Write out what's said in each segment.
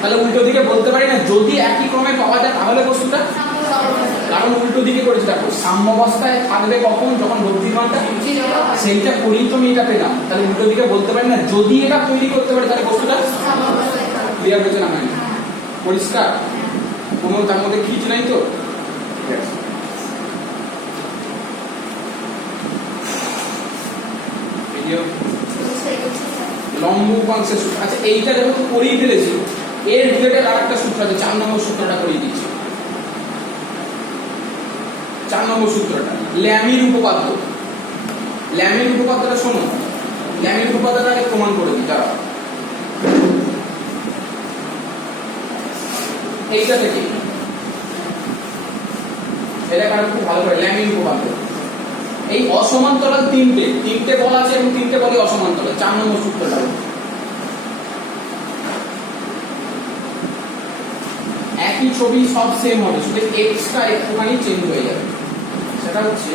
তাহলে উল্টো দিকে বলতে পারি না যদি একই ক্রমে পাওয়া যায় তাহলে বস্তুটা, কারণ উল্টো দিকে করেছি। দেখো সাম্যাবস্থায় থাকবে কখন, যখন লব্ধির মানটা সেইটা করেই তো আমি এটা পেলাম। তাহলে উল্টো দিকে বলতে পারি না যদি এটা তৈরি করতে পারি তাহলে বস্তুটা ক্লিয়ার হয়েছে না? মানে পরিষ্কার, কোনো তার মধ্যে খিচ নাই তো? লম্ব উপাংশের সূত্র। আচ্ছা এইটা যেহেতু করেই ফেলেছি, এর রিলেটেড আরেকটা সূত্র আছে, 4 নম্বর সূত্রটা করিয়ে দিচ্ছি। 4 নম্বর সূত্রটা ল্যামির উপপাদ্য। ল্যামির উপপাদ্যটা শোনো, ল্যামির উপপাদ্যটা আগে প্রমাণ করে দিই। তারা এইটা থেকে এটা কারণ খুব ভালো করে ল্যামির উপপাদ্য। এই অসমান্তরাল তিনটে বল আছে এবং তিনটে বলই অসমান্তরাল। 4 নম্বর সূত্রটা একই ছবি, সব সেম হবে, শুধু এক্সট্রা একটুখানি চেঞ্জ হয়ে যাবে। সেটা হচ্ছে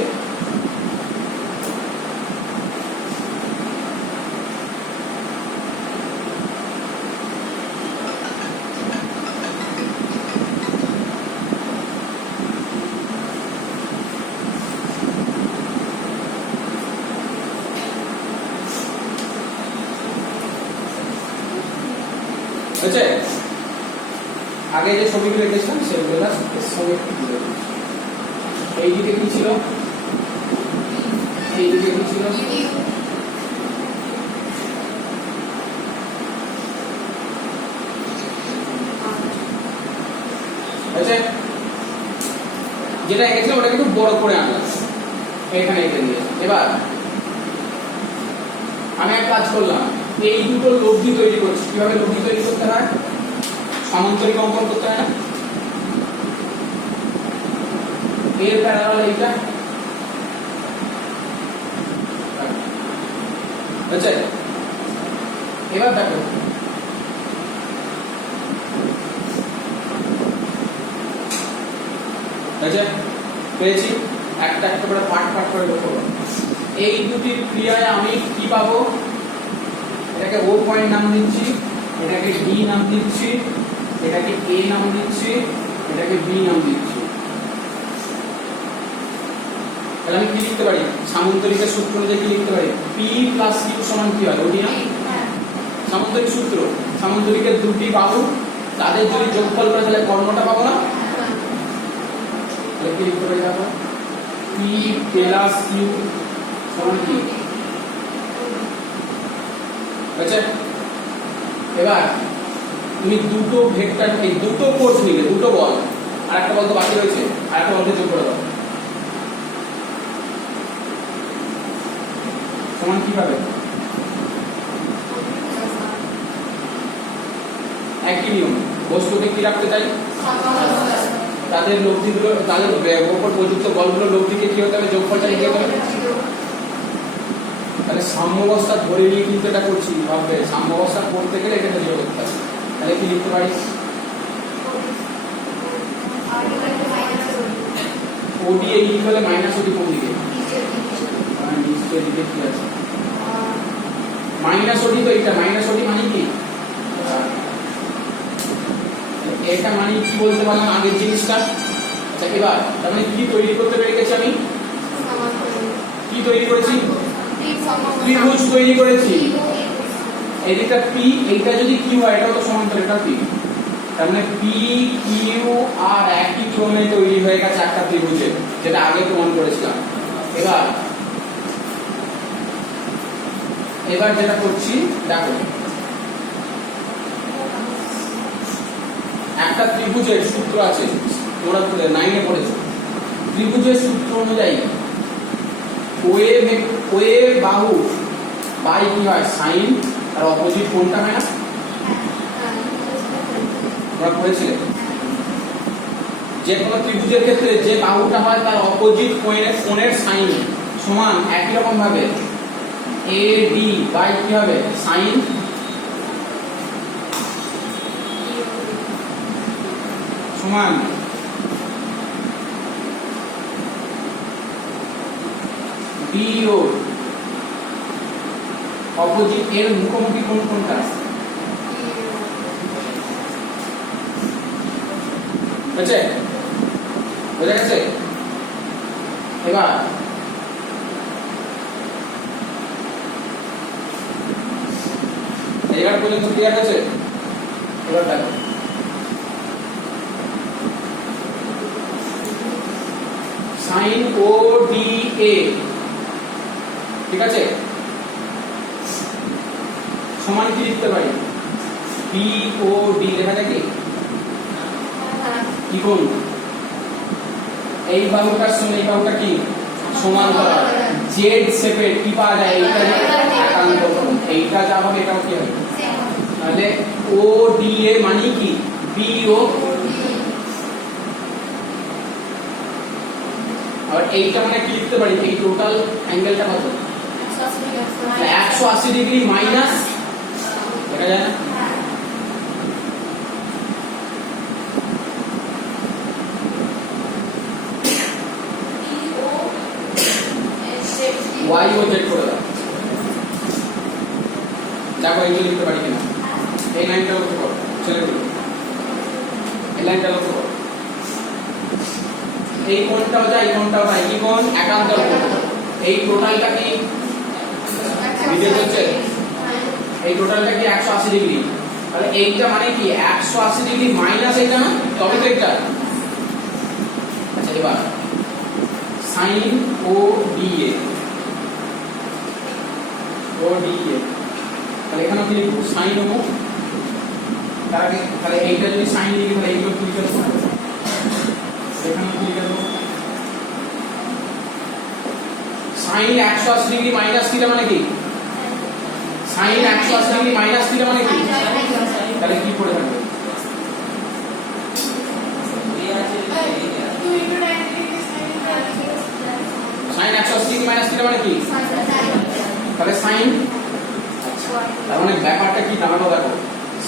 আগে যে ছবিগুলো দেখেছিলাম সেগুলো এই দিকে কি ছিল, এই দিকে কি ছিল, যেটা এঁকেছিলাম ওটা একটু বড় করে আনলাম, এখানে এঁকে দিয়ে। এবার আমি এক কাজ করলাম, এই দুটো লব্ধি তৈরি করছি। কিভাবে লব্ধি তৈরি করতে হয়? সামান্তরিক অঙ্কন করতে হয় না? এর প্যারালাল এইটা, আচ্ছা এবার দেখো আচ্ছা পেয়েছি, একটা একটা করে পার্ট পার্ট করে লক্ষ্য করো। এই দুটি ক্রিয়ায় আমি কি পাবো? এটাকে ও পয়েন্ট নাম দিচ্ছি, এটাকে ডি নাম দিচ্ছি, এটাকে এ নাম দিচ্ছি, এটাকে বি নাম দিচ্ছি। তাহলে আমি কি লিখতে পারি? সামান্তরিকের সূত্র অনুযায়ী কি লিখতে পারি? পি প্লাস কিউ সমান কি হয়? ওডি না? সামান্তরিক সূত্র, সামান্তরিকের দুটি বাহু তাদের যদি যোগফল করে তাহলে কর্ণটা পাবো না? তাহলে কি লিখতে পারি? দেখো পি প্লাস কিউ সমান কি? আচ্ছা এবার তুমি দুটো ভেক্টর, এই দুটো ফোর্স নিলে, দুটো বল, আর একটা বল তো বাকি রয়েছে, আর একটা বলকে যোগ করে দাও। সমান কি পাবে? একই নিয়ম, বস্তুকে কি রাখতে চাই? তাদের লব্ধিগুলো, তাদের উপর প্রযুক্ত বলগুলো লব্ধিকে কি হতে হবে? যোগফলটা লিখতে হবে। তাহলে সাম্যাবস্থা ধরে নিয়ে কিন্তু এটা করছি। ভাববে সাম্যাবস্থা করতে গেলে এটা জিরো করতে হবে। তাহলে কি লিখতে পারি? ওডি এই লিখতে হলে মাইনাস ওডি কোন দিকে? নিচের দিকে কি আছে? মাইনাস ওডি তো এটা, মাইনাস ওডি মানে কি? এটা মানে কি বলতে পারলাম আগের জিনিসটা। আচ্ছা এবার তার মানে কি তৈরি করতে পেরে গেছি আমি? কি তৈরি করেছি? ত্রিভুজ তৈরি করেছি। এইটা পি, এইটা যদি কিউ হয় এটাও তো সমান্তরাল, এটা পি। তার মানে পি কিউ আর একই ক্রমে তৈরি হয়ে গেছে একটা ত্রিভুজের, যেটা আগে প্রমাণ করেছিলাম। এবার যেটা করছি দেখো, একটা ত্রিভুজের সূত্র আছে, তোমরা 9 এ পড়েছো। ত্রিভুজের সূত্র অনুযায়ী ওয়ে বাহু বাই কি হয়? সাইন, আর অপোজিট কোণটা হয় না? তোমরা পড়েছিলে যে কোনো ত্রিভুজের ক্ষেত্রে যে বাহুটা হয় তার অপোজিট কোণের সাইন সমান একই রকম ভাবে এ ডি বাই কি হবে? সাইন সমান বিও অপোজিট এর মুখোমুখি কোন কোনটা? বুঝছে? বোঝা গেছে? এবার এইবার পর্যন্ত ক্লিয়ার হয়েছে? এবার দেখো সাইন ও ডি এ, ঠিক আছে, সমান কি লিখতে পারি? বি ও ডি লেখা যায় কি? কি কোণ? এই বাহুটার সঙ্গে এই বাহুটা কি সমান করা, জেড শেপের কি পাওয়া যায়? এইটা একান্ত কোণ, এইটা যা হবে এটাও কি হবে? তাহলে ও ডি এ মানে কি? বি ও, আর এইটা মানে কি লিখতে পারি? এই টোটাল অ্যাঙ্গেলটা কত? 180 ডিগ্রি মাইনাস, দেখা যায় না? y ও z করে দাও। দেখো এইগুলো লিখতে পারি কিনা? এই লাইনটা লক্ষ্য করো ছেলেগুলো, এই লাইনটা লক্ষ্য করো। এই কোণটাও যায়, এই কোণটাও যায়, কি কোণ? একান্তর কোণ। এই টোটালটা কি ভিডিও হচ্ছে? এই টোটালটা কি 180 ডিগ্রি। তাহলে এইটা মানে কি 180 ডিগ্রি মাইনাস এইটা না, তবে তো এটা। আচ্ছা এবার sine O D A, O D A, তাহলে এখানে কি লিখব? সাইন ও, তার আগে তাহলে এইটা যদি সাইন লিখি তাহলে এইগুলো কি লিখব? এখানে কি লিখব? সাইন 180 ডিগ্রি মাইনাস থিটা মানে কি? সাইন 180 ডিগ্রি মাইনাস থিটা মানে কি? তাহলে কি পড়ে থাকবে? সাইন 180 ডিগ্রি মাইনাস থিটা মানে কি? তাহলে সাইন, তার মানে ব্যাপারটা কি দাঁড়ালো দেখো,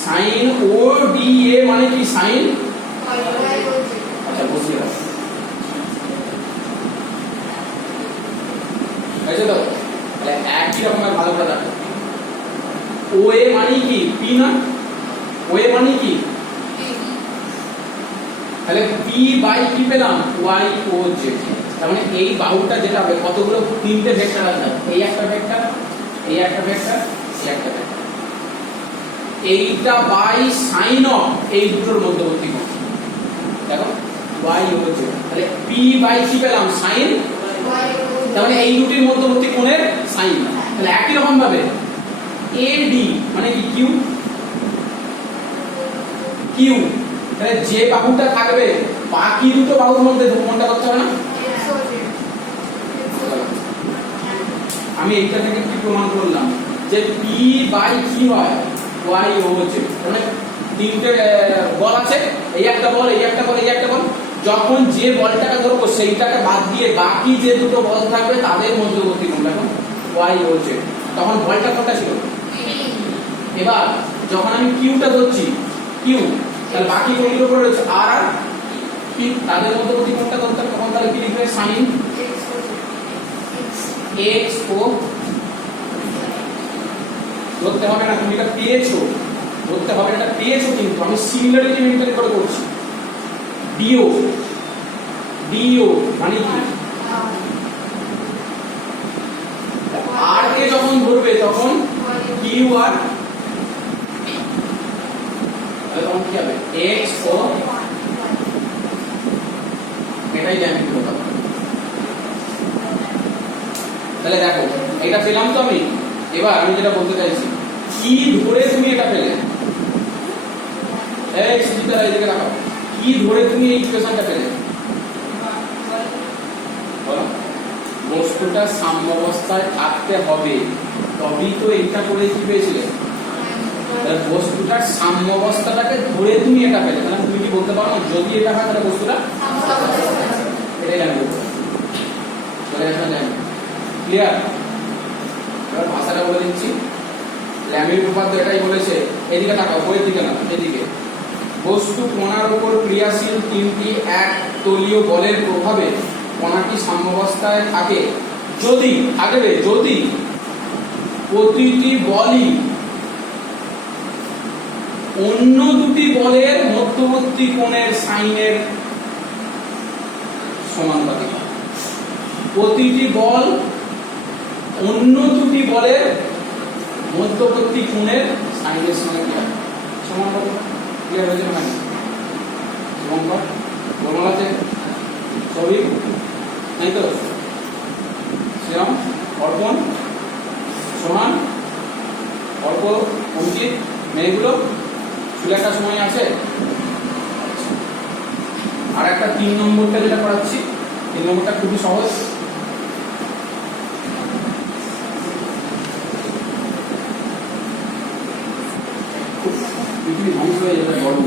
সাইন ও ডি এ মানে কি? সাইন, আচ্ছা বুঝিয়ে দাও, বুঝছো তো? তাহলে একই রকমের ভালো করে দেখো, ও এ মানে কি? পি না? ও এ মানে কি? তাহলে পি বাই কি পেলাম? ওয়াই ও জেড। তার মানে এই বাহুটা যেটা হবে কতগুলো? তিনটে ভেক্টর আছে, এই একটা ভেক্টর, এই একটা ভেক্টর, এই একটা ভেক্টর। এইটা বাই সাইন অফ এই দুটোর মধ্যবর্তী কোণ, দেখো ওয়াই ও জেড। তাহলে পি বাই কি পেলাম? সাইন। তার মানে এই দুটির মধ্যবর্তী কোণের সাইন। তাহলে একই রকম ভাবে এডি মানে কি? Q, Q. তাহলে যে বাহুটা থাকবে বাকি দুটো বাহুর মধ্যে কোণটা করতে হবে না? আমি এইটা থেকে কি প্রমাণ করলাম? যে পি বাই কি হয়? ওয়াই ও জেড। মানে তিনটে বল আছে, এই একটা বল, এই একটা বল, এই একটা বল। যখন যে বলটাকে ধরবো সেইটাকে বাদ দিয়ে বাকি যে দুটো বল থাকবে তাদের মধ্যবর্তী কোণ দেখো ওয়াই ও জেড। তখন বলটা কোনটা ছিল? এবার যখন আমি কিউটা ধরছি, কিউ, তাহলে বাকি কোণগুলো উপরে রয়েছে আর আর পি, তাদের মধ্যবর্তী কোণটা ধরতে হবে। তখন তাহলে কি লিখবে? সাইন এক্স ও, ধরতে হবে না, তুমি এটা পেয়েছো, ধরতে হবে এটা পেয়েছো, কিন্তু আমি সিমিলারিটি মেইনটেইন করে করছি। ডিও, ডিও মানে কি? আর কে যখন ধরবে তখন কিউ আর, তাহলে তখন কি হবে? এক্স ও, এটাই জানি কি হবে। তাহলে দেখো এটা পেলাম তো আমি। এবার আমি যেটা বলতে চাইছি, কি ধরে তুমি এটা পেলে? এই সুচিতা এইদিকে রাখো, কি ধরে তুমি এই ইকুয়েশনটা পেলে? বলো। বস্তুটা সাম্যাবস্থায় থাকতে হবে, তবেই তো এটা করে কি পেয়েছিলে? তাহলে বস্তুটার সাম্যাবস্থাটাকে ধরে তুমি এটা পেলে। তাহলে তুমি কি বলতে পারো যদি এটা হয় তাহলে বস্তুটা এটাই লাগবে? ক্লিয়ার? এবার ভাষাটা বলে দিচ্ছি। ল্যামির উপপাদ্য এটাই বলেছে, এদিকে তাকাও, বইয়ের দিকে না, এদিকে। বস্তু কণার উপর ক্রিয়াশীল তিনটি এক তলীয় বলের প্রভাবে কণাটি সাম্যাবস্থায় থাকে যদি থাকবে, যদি প্রতিটি বলই অন্য দুটি বলের মধ্য মধ্যবর্তী কোণের সাইনের সমানুপাতিক। প্রতিটি বল অন্য দুটি বলের মধ্যবর্তী কোণের সাইনের সঙ্গে কি হয়? সমানুপাতিক। ক্লিয়ার হয়েছে না? শুভঙ্কর বলুন আছে ছবি তাই তো? শ্রীরাম, অর্পণ, সোহান, অল্প, অঙ্কিত, মেয়েগুলো সুলেখা সময় আছে? আর একটা 3 নম্বরটা যেটা করাচ্ছি, 3 নম্বরটা খুবই সহজ। পৃথিবী ধ্বংস হয়ে যাবে গরম।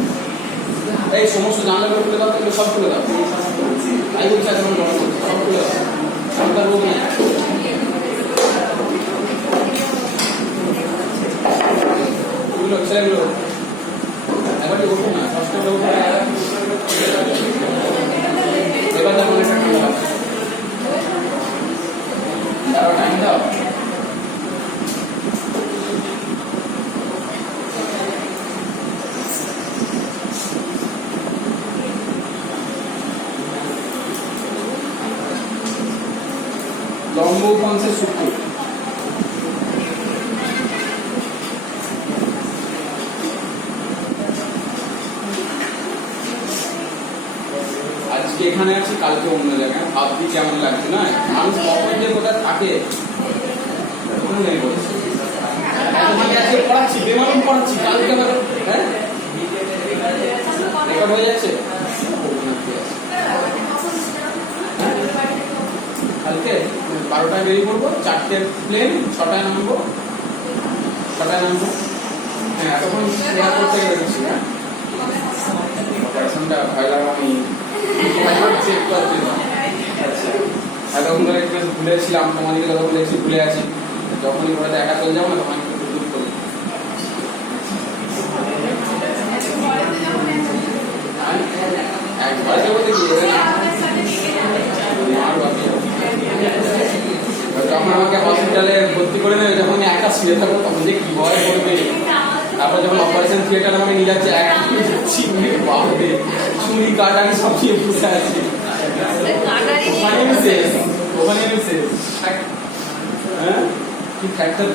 এই সমস্ত জানলাগুলো খুলে দাও, এগুলো সব খুলে দাও। তাই বলছি এখন গরম হচ্ছে, সব খুলে দাও। সন্তান রোগ নেই। ছেলেগুলো এবারটি উঠুন না, ষষ্ঠ উঠে এবার যেমন একটা ঠান্ডা আরো টাইম দাও। লম্ব উপাংশের সূত্র। আজকে এখানে আছি, কালকে অন্য জায়গায়। ভাবছি কেমন লাগছে না? মানুষ কখন যে কোথায় থাকে পড়াচ্ছি, বেমালুম পড়াচ্ছি, কালকে আবার হ্যাঁ রেকর্ড হয়ে যাচ্ছে। কালকে 12টায় বেরিয়ে পড়বো, 4টে প্লেন, 6টায় নামবো। হ্যাঁ এতক্ষণ শেয়ার করতে গেছি। হ্যাঁ অপারেশনটা ফাইলার আমি চেক করতে এতক্ষণ ধরে একটু ভুলেছিলাম, তোমাদেরকে কথা বলেছি, ভুলে আছি। যখনই ঘরে একা চলে যাবো না তখন একটু দুধ করি। একবার যাবো দেখি যখন আমাকে হসপিটালে ভর্তি করে নেবে, যখন আমি একা শুয়ে থাকবো তখন যে কি ভয় করবে। তারপর যখন অপারেশন থিয়েটার আমাকে নিয়ে যাচ্ছে, ছুরি কাটারি সব নিয়ে বসে আছে। ওখানে আমি শেষ। হ্যাঁ কি ফ্যাক্টর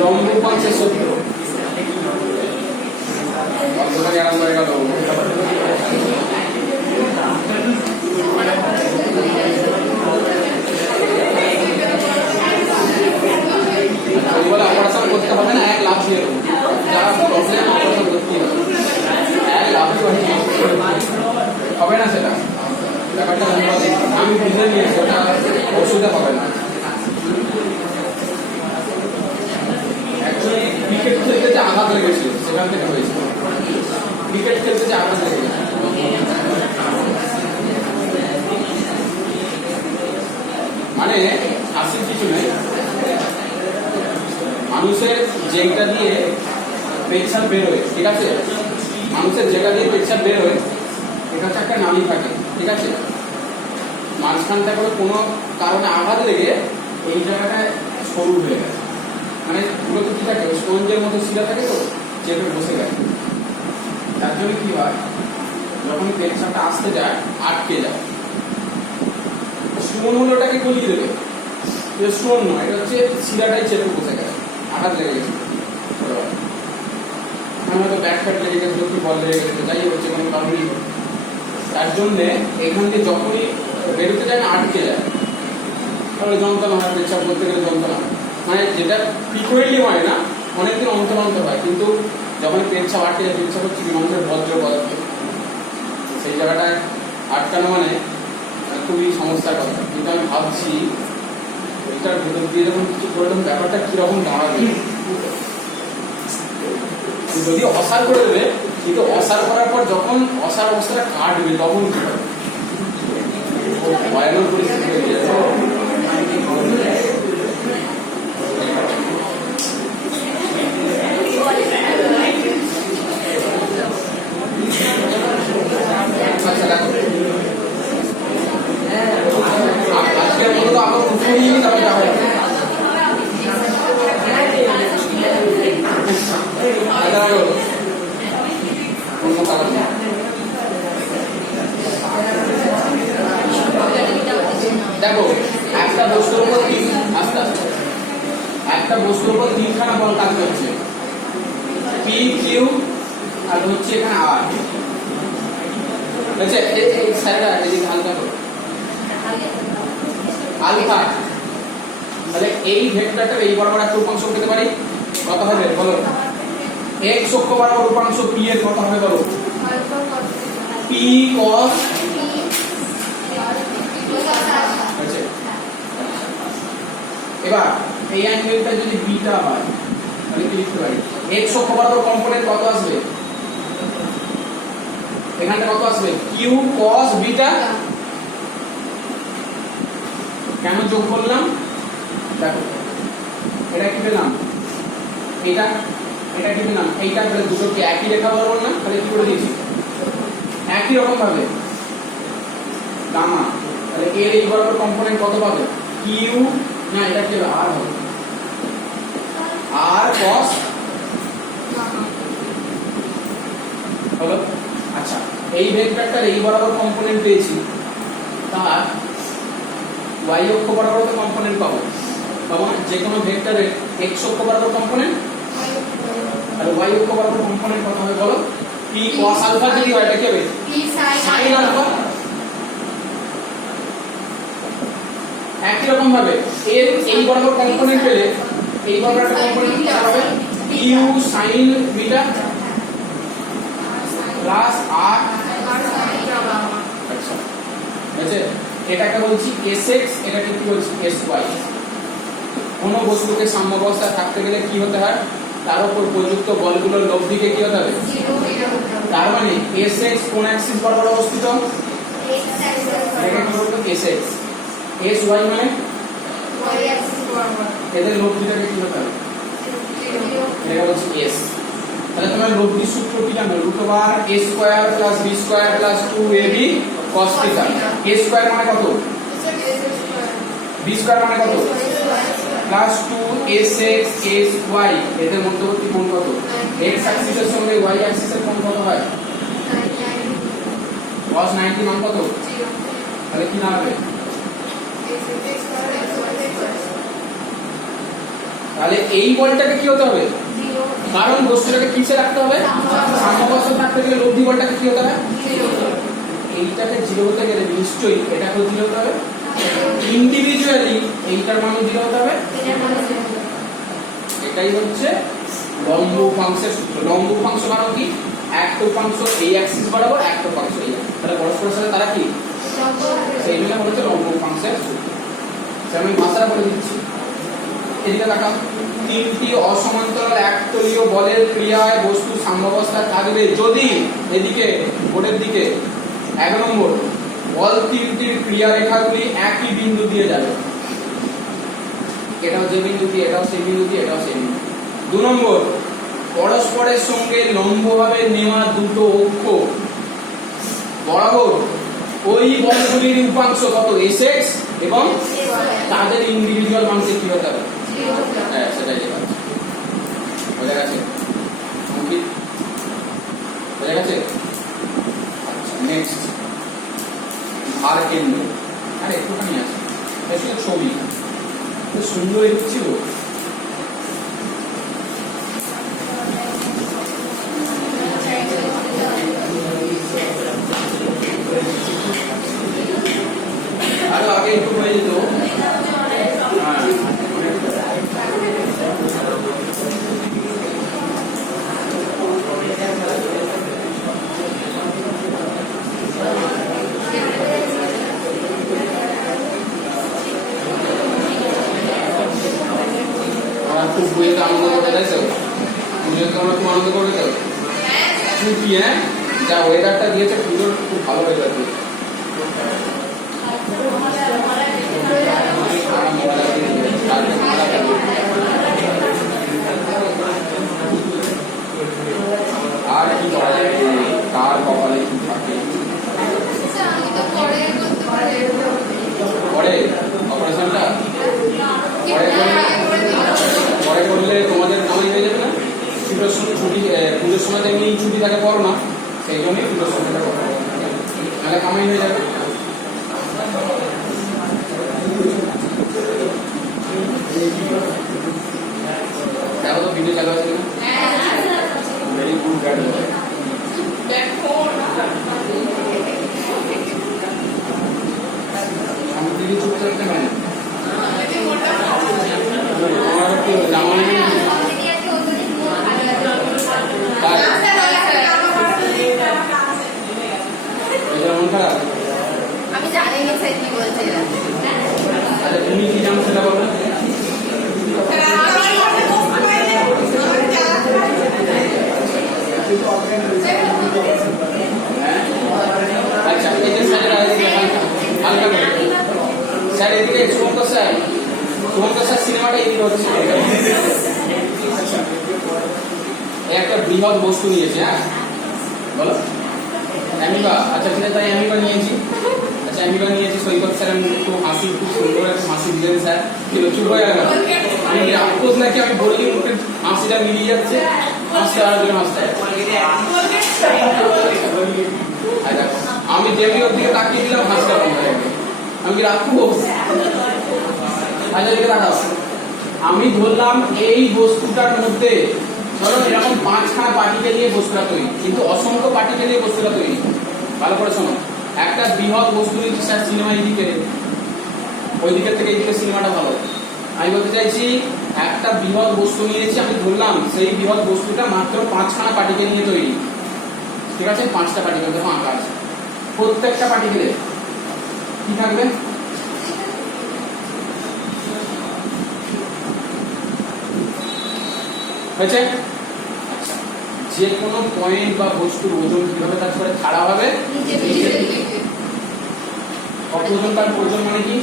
লম্ব উপাংশের সূত্র। অল্পখানি আরাম করে গেল। বলে অপারেশন করতে হবে না, 1 লাখ দিয়ে দেবো। যারা প্রবলেম অপারেশন করতে হবে 1 লাখ হবে না, সেটা ব্যাপারটা আমি বুঝে নিয়েছি, ওটা অসুবিধা হবে না। অ্যাকচুয়ালি ক্রিকেট খেলতে যে আঘাত লেগেছিল সেখান থেকে হয়েছিল। ক্রিকেট খেলতে যে আঘাত লেগেছিল মানে হাসির কিছু নেই। মানুষের যেটা দিয়ে পেচ্ছাপ বেরোয়, ঠিক আছে, মানুষের যেটা দিয়ে পেচ্ছাপ বেরোয় এটা হচ্ছে একটা নালী থাকে, ঠিক আছে। মাঝখানটা করে কোনো কারণে আঘাত লেগে এই জায়গাটায় সরু হয়ে গেছে, মানে পুরো তো কি থাকে, স্পঞ্জের মতো শিরা থাকে, তো চেপে বসে গেছে। তার জন্য কি হয়, যখন পেচ্ছাপটা আসতে যায় আটকে যায়। স্টোন হলো ওটাকে গলিয়ে দেবে, স্টোন নয়, এটা হচ্ছে শিরাটাই চেপে বসে গেছে, আঘাত লেগে গেছে। হয়তো ব্যাট ফ্যাট লেগে গেছে, একটু বল লেগে গেছে, যাই হচ্ছে কোনো কারণেই। তার জন্যে এখান থেকে যখনই বেরোতে যায় না আটকে যায়, তাহলে যন্ত্রণা হয়, পেচ্ছাপ করতে গেলে যন্ত্রণা হয়। মানে যেটা ফ্রিকোয়েন্টলি হয় না, অনেকদিন অন্তর অন্তর হয়, কিন্তু যখন পেচ্ছাপ আটকে যায়, পেচ্ছাপ হচ্ছে মানুষের বজ্র পদার্থ, সেই জায়গাটায় আটকানো মানে খুবই সমস্যার কথা। কিন্তু আমি ভাবছি এটার ভেতর দিয়ে যখন কিছু করলাম, ব্যাপারটা কিরকম দাঁড়াবে। যদি অসার করে দেবে, কিন্তু অসার করার পর যখন অসার অবস্থাটা কাটবে তখন কি হবে, ভয়ানক পরিস্থিতি হয়ে যাবে। আচ্ছা দেখো, আজকের মতো আবার উঠে নিয়ে তারপরে যাবো। অন্য কারণে দেখো একটা বস্তুর উপর আস্তে আস্তে একটা বস্তুর উপর তিনখানা বল কাজ করছে, পি কিউ আর হচ্ছে এখানে আর। আচ্ছা এই স্যারটা এদিকে হালকা করো আলফা, তাহলে এই ভেক্টরটার এই বরাবর একটা উপাংশ পেতে পারি, কত হবে বলো? x অক্ষ বরাবর উপাংশ p এর কত হবে বলো? p cos। আচ্ছা এবার এই অ্যাঙ্গেলটা যদি বিটা হয় তাহলে কি লিখতে পারি? x অক্ষ বরাবর কম্পোনেন্ট কত আসবে? এখানটা কত আসবে? q cos beta. কেন যোগ করলাম দেখো, এটা কি পেলাম, এটা এটা কি পেলাম, এইটা তাহলে দুটো কি একই রেখা বরাবর না? তাহলে কি করে দিয়েছি একই রকম ভাবে গামা, তাহলে এর এই বরাবর কম্পোনেন্ট কত পাবে? কিউ না এটা কি হবে? আর হবে আর cos হলো। আচ্ছা এই ভেক্টরটার এই বরাবর কম্পোনেন্ট পেয়েছি, তার y অক্ষ বরাবর তো কম্পোনেন্ট পাবো, তখন যে কোনো ভেক্টরের x অক্ষ বরাবর কম্পোনেন্ট আর y অক্ষ বরাবর কম্পোনেন্ট কত হবে বলো? p cos আলফা যদি হয় এটা কি হবে? p sin আলফা। একই রকম ভাবে এর এই বরাবর কম্পোনেন্ট পেলে এই বরাবর একটা কম্পোনেন্ট কি হবে? q sin beta plus r। আচ্ছা বুঝছে, এটাকে বলছি sx, এটাকে কি বলছি sy। কোন বস্তুকে সাম্যাবস্থায় থাকতে গেলে কি হতে হয়? তার উপর প্রযুক্ত বলগুলোর লব্ধিকে কি হতে হবে? তার মানে sx কোন অ্যাক্সিস বরাবর অবস্থিত? x Axis. এটাকে কি বলবো? sx। sy মানে y অ্যাক্সিস বরাবর, এদের লব্ধিটাকে কি হতে হবে? এটাকে বলছি s। তাহলে তোমরা লব্ধি সূত্র কি জানো? √a square plus b square plus 2ab cos θ। a square মানে কত? b স্কয়ার মানে কত? Plus 2sx sy। এদের মধ্যবর্তী কোণ কত? x অ্যাক্সিসের সঙ্গে y অ্যাক্সিসের কোণ কত হয়? cos 90 মান কত? 0। তাহলে কি না হবে? তাহলে এই বলটাকে কি হতে হবে? 0। কারণ বস্তুটাকে কিসে রাখতে হবে? সাম্যাবস্থায় থাকতে গেলে লব্ধি বলটাকে কি হতে হবে? 0। এইটাকে 0 হতে গেলে নিশ্চয়ই এটাকেও 0 হতে হবে, ইন্ডিভিজুয়ালি এইটার মানও 0 হতে হবে, এটার মানও 0 হতে হবে। এটাই হচ্ছে লম্ব উপাংশের সূত্র। লম্ব উপাংশ মানে কি? একটা উপাংশ এই অ্যাক্সিস বরাবর, একটা উপাংশ এই, তাহলে পরস্পরের সাথে তারা কি লম্ব, সেই জন্য বলছে লম্ব উপাংশের সূত্র। আমি ভাষাটা বলে দিচ্ছি, এদিকে তাকাও। তিনটি অসমান্তরাল একতলীয় বলের ক্রিয়ায় বস্তু সাম্যাবস্থায় থাকবে যদি এদিকে বোর্ডের দিকে 1 নম্বর বল তিনটির ক্রিয়া রেখাগুলি একই বিন্দু দিয়ে যাবে, এটাও যে বিন্দু দিয়ে, এটাও সেই বিন্দু দিয়ে, এটাও সেই বিন্দু। 2 নম্বর পরস্পরের সঙ্গে লম্বভাবে নেওয়া দুটো অক্ষ বরাবর ওই বলগুলির উপাংশ কত? sx এবং তাদের ইন্ডিভিজুয়াল মানকে কি হতে হবে? হ্যাঁ সেটাই লেখা আছে। বোঝা গেছে? বোঝা গেছে? আচ্ছা নেক্সট ভার কেন্দ্র। আরে একটুখানি আছে, এটা ছবি সুন্দর লিখছি গো। আরো আগে একটু হয়ে যেত। খুব বইতে আনন্দ করতে চাইছো? পুজোর তোমরা খুব আনন্দ করবে তো? ছুটি, হ্যাঁ যা ওয়েদারটা দিয়েছে পুজোর খুব ভালো ওয়েদার দিয়েছে। আর কি করা যায়? কার কপালে কি থাকে? পরে অপারেশনটা পরে করলে তোমাদের কামাই হয়ে যাবে না? সময় তো এমনি ছুটি থাকে পড়ো না, সেই জন্যই দুটোর সময় তাহলে কামাই হয়ে যাবে। দেখো তো ভিডিও চালু আছে কিনা? Very good guide. আমি দিদি চুপ করতে পারি আমার কি জামা নেই মন খারাপ? আমি জানি না স্যার কি বলছে। আচ্ছা তুমি কি জানো সেটা বলো। আচ্ছা এই যে স্যার হালকা করে স্যার এদিকে সুমন্ত স্যার সিনেমাটা এদিকে হচ্ছে একটা বৃহৎ বস্তু নিয়েছে। হ্যাঁ বলো অ্যামিবা। আচ্ছা ঠিক আছে তাই অ্যামিবা নিয়েছি। আচ্ছা অ্যামিবা নিয়েছি সৈকত স্যার আমি একটু হাসি খুব সুন্দর একটা হাসি দিলেন স্যার কিন্তু চুপ হয়ে গেল। আমি রাক্ষস নাকি আমি বলি মুখে হাসিটা মিলিয়ে যাচ্ছে হাসতে আর জন্য হাসতে আমি দেবীর দিকে তাকিয়ে দিলাম হাসটা বন্ধ হয়ে গেল। আমি কি রাক্ষস? আচ্ছা দিকে তাকাও। আমি ধরলাম এই বস্তুটার মধ্যে ধরো এরকম 5খানা পার্টিকেল নিয়ে বস্তুটা তৈরি, কিন্তু অসংখ্য পার্টিকেল নিয়ে বস্তুটা তৈরি। ভালো করে শোনো, একটা বৃহৎ বস্তু নিয়ে স্যার সিনেমা এইদিকে ওই দিকের থেকে এইদিকে সিনেমাটা ভালো। আমি বলতে চাইছি একটা বৃহৎ বস্তু নিয়েছি, আমি ধরলাম সেই বৃহৎ বস্তুটা মাত্র 5খানা পার্টিকেল নিয়ে তৈরি। ঠিক আছে 5টা পার্টিকেল দেখো আঁকা আছে। প্রত্যেকটা পার্টিকেলে কি থাকবে? হয়েছে? যে কোনো পয়েন্ট বা বস্তুর ওজন কিভাবে কাজ করে ছাড়া হবে ওজন। তার ওজন মানে কি?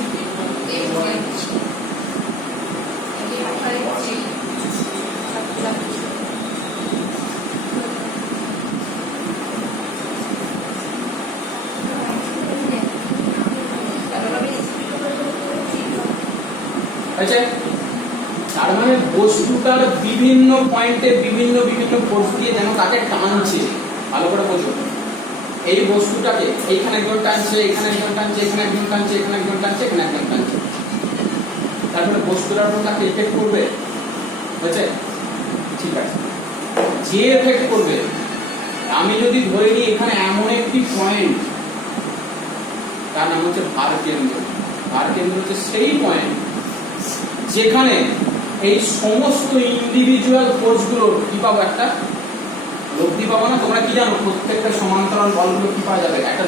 তার মানে বস্তুটার বিভিন্ন পয়েন্টে বিভিন্ন বিভিন্ন ফোর্স দিয়ে যেন তাকে টানছে। ভালো করে বোঝো, এই বস্তুটাকে এইখানে একজন টানছে, এখানে একজন টানছে, এখানে একজন টানছে, এখানে একজন টানছে, এখানে একজন টানছে। তারপরে বস্তুটার উপর তাকে এফেক্ট করবে। বুঝছে? ঠিক আছে, যে এফেক্ট করবে আমি যদি ধরে নিই এখানে এমন একটি পয়েন্ট, তার নাম হচ্ছে ভার কেন্দ্র। ভার কেন্দ্র হচ্ছে সেই পয়েন্ট যেখানে এই সমস্ত ইন্ডিভিজুয়াল ফোর্স গুলো কি পাবো? একটা লব্ধি পাবো না? তোমরা কি জানো প্রত্যেকটা সমান্তরাল বলগুলো কি পাওয়া যাবে? একটা